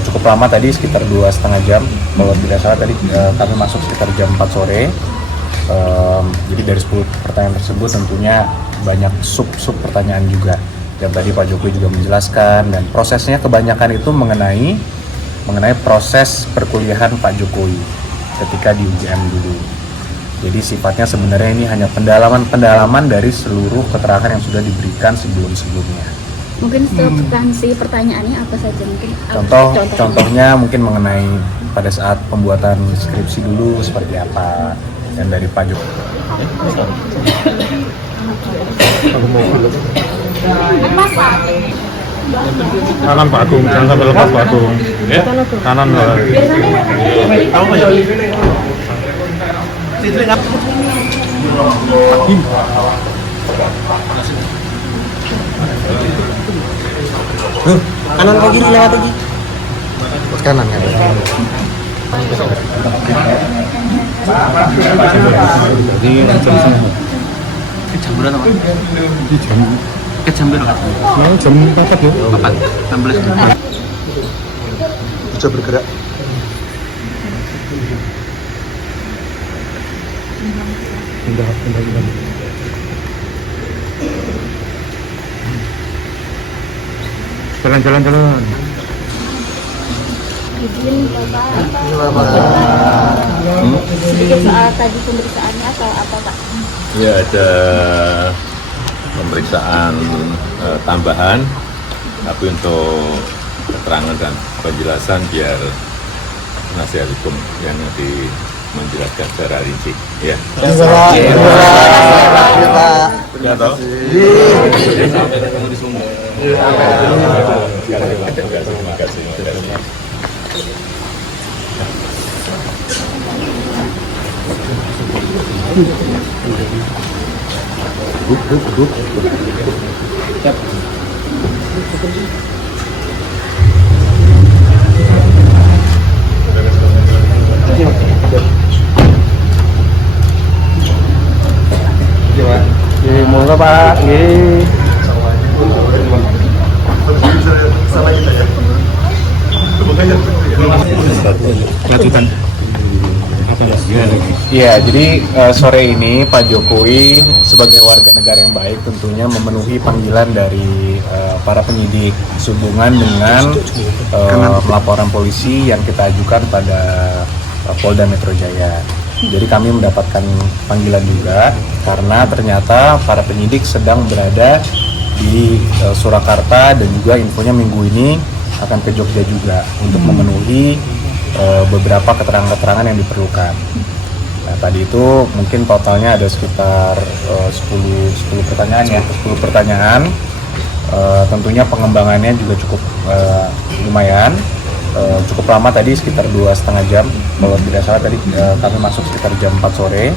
Cukup lama tadi, sekitar 2,5 jam. Kalau tidak salah tadi kami masuk sekitar jam 4 sore. Jadi dari 10 pertanyaan tersebut tentunya banyak sub pertanyaan juga. Dan tadi Pak Jokowi juga menjelaskan, dan prosesnya kebanyakan itu mengenai proses perkuliahan Pak Jokowi ketika di UGM dulu. Jadi sifatnya sebenarnya ini hanya pendalaman dari seluruh keterangan yang sudah diberikan sebelumnya. Mungkin substansi pertanyaannya apa saja mungkin? Contohnya mungkin mengenai pada saat pembuatan skripsi dulu seperti apa, dan dari Pak Jokowi. Kanan Pak Agung, jangan sampai lepas Pak Agung. Ya? Kanan lah. Kanan ke kiri lewat lagi. Terus kanan kan? Jam berapa? Jam berapa? Jam 4 ya? 16. Bisa bergerak. Pindah. Jalan. Izin Bapak. Sedikit soal tadi pemeriksaannya atau apa Pak? Ya, ada pemeriksaan tambahan, tapi untuk keterangan dan penjelasan biar penasihat hukum yang nanti menjelaskan secara rinci. Ya. Ya, toh? Terima kasih. Monggo Pak. Nggih. Lanjutan. Ya, jadi sore ini Pak Jokowi sebagai warga negara yang baik tentunya memenuhi panggilan dari para penyidik sehubungan dengan laporan polisi yang kita ajukan pada Polda Metro Jaya. Jadi kami mendapatkan panggilan juga karena ternyata para penyidik sedang berada di Surakarta, dan juga infonya minggu ini akan ke Jogja juga untuk memenuhi beberapa keterangan-keterangan yang diperlukan. Nah, tadi itu mungkin totalnya ada sekitar 10 pertanyaan ya, 10 pertanyaan. Tentunya pengembangannya juga cukup lumayan, cukup lama tadi, sekitar 2,5 jam. Kalau tidak salah tadi kami masuk sekitar jam 4 sore.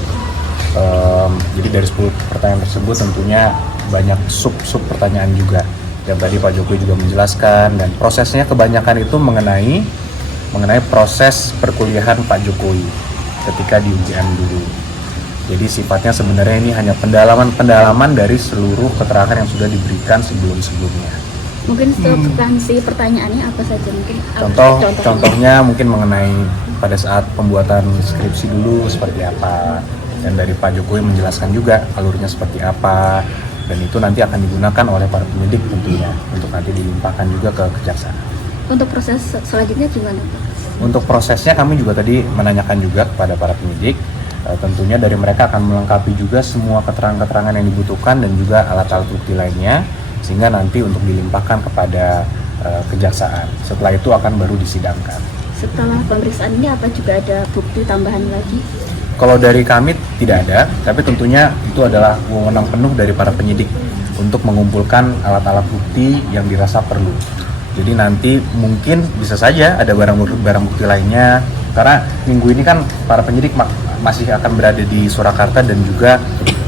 Jadi dari 10 pertanyaan tersebut tentunya banyak sub pertanyaan juga. Dan tadi Pak Jokowi juga menjelaskan, dan prosesnya kebanyakan itu mengenai proses perkuliahan Pak Jokowi ketika di UGM dulu. Jadi sifatnya sebenarnya ini hanya pendalaman dari seluruh keterangan yang sudah diberikan sebelumnya. Mungkin substansi pertanyaannya apa saja mungkin? Contohnya mungkin mengenai pada saat pembuatan skripsi dulu seperti apa, dan dari Pak Jokowi menjelaskan juga alurnya seperti apa, dan itu nanti akan digunakan oleh para penyidik tentunya untuk nanti dilimpahkan juga ke kejaksaan. Untuk proses selanjutnya gimana Pak? Untuk prosesnya kami juga tadi menanyakan juga kepada para penyidik, tentunya dari mereka akan melengkapi juga semua keterangan-keterangan yang dibutuhkan dan juga alat-alat bukti lainnya, sehingga nanti untuk dilimpahkan kepada kejaksaan. Setelah itu akan baru disidangkan. Setelah pemeriksaan ini apa juga ada bukti tambahan lagi? Kalau dari kami tidak ada, tapi tentunya itu adalah wewenang penuh dari para penyidik untuk mengumpulkan alat-alat bukti yang dirasa perlu. Jadi nanti mungkin bisa saja ada barang bukti lainnya, karena minggu ini kan para penyidik masih akan berada di Surakarta dan juga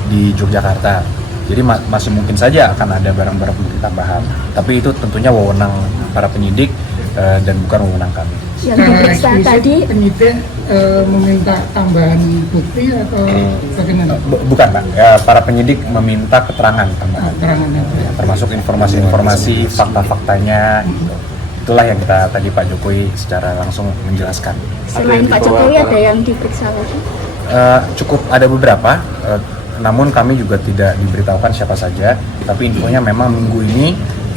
di Yogyakarta. Jadi masih mungkin saja akan ada barang-barang bukti tambahan. Tapi itu tentunya wewenang para penyidik dan bukan wewenang kami. Yang diperiksa tadi penyidik meminta tambahan bukti atau bagaimana? Bukan Pak, para penyidik meminta keterangan tambahan, Keterangannya. termasuk informasi-informasi, fakta-faktanya. Gitu. Itulah yang kita tadi Pak Jokowi secara langsung menjelaskan. selain Pak Jokowi ada yang diperiksa lagi? Cukup ada beberapa, namun kami juga tidak diberitahukan siapa saja. Tapi infonya memang minggu ini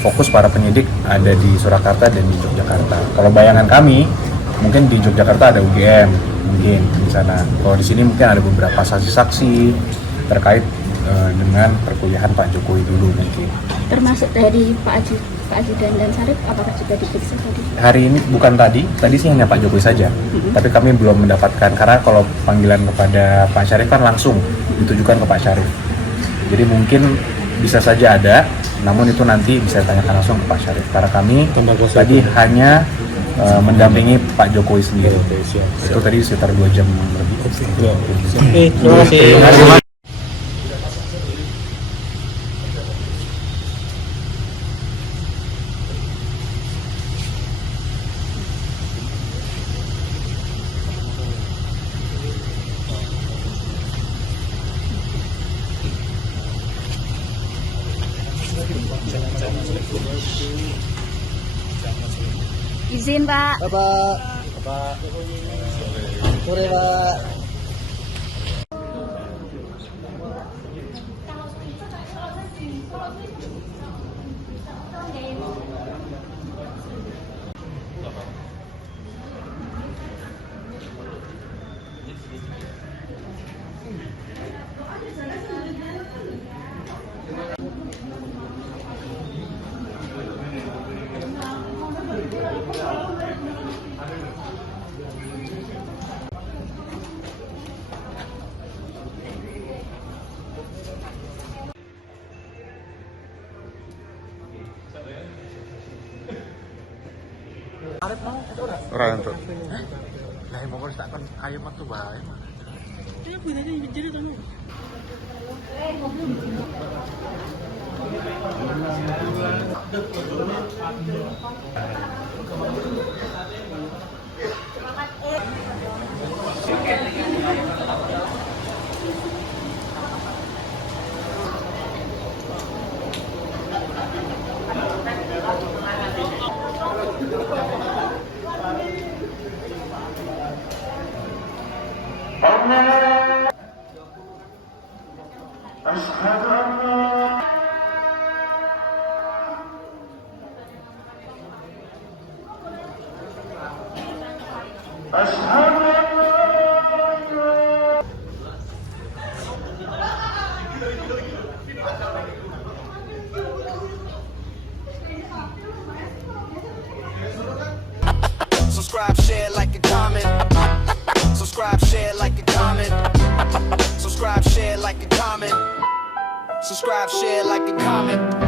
fokus para penyidik ada di Surakarta dan di Yogyakarta. Kalau bayangan kami, mungkin di Yogyakarta ada UGM, mungkin di sana. Kalau di sini mungkin ada beberapa saksi-saksi terkait dengan perkuliahan Pak Jokowi dulu mungkin. Termasuk dari Pak Ajudan dan Sarip, apakah juga diperiksa tadi? Hari ini bukan tadi sih hanya Pak Jokowi saja. Tapi kami belum mendapatkan, karena kalau panggilan kepada Pak Syarif kan langsung ditujukan ke Pak Syarif. Jadi mungkin bisa saja ada, namun itu nanti bisa ditanyakan langsung ke Pak Syarif. Karena kami tadi hanya mendampingi Pak Jokowi sendiri. Itu tadi sekitar 2 jam lebih. Terima kasih. Izin Pak. Sore Pak. Ora entuk. Lah mau tak kon ayo metu bae. Subscribe, share, like, and comment. Subscribe, share, like, and comment. Subscribe, share, like, and comment. Subscribe, share, like, and comment.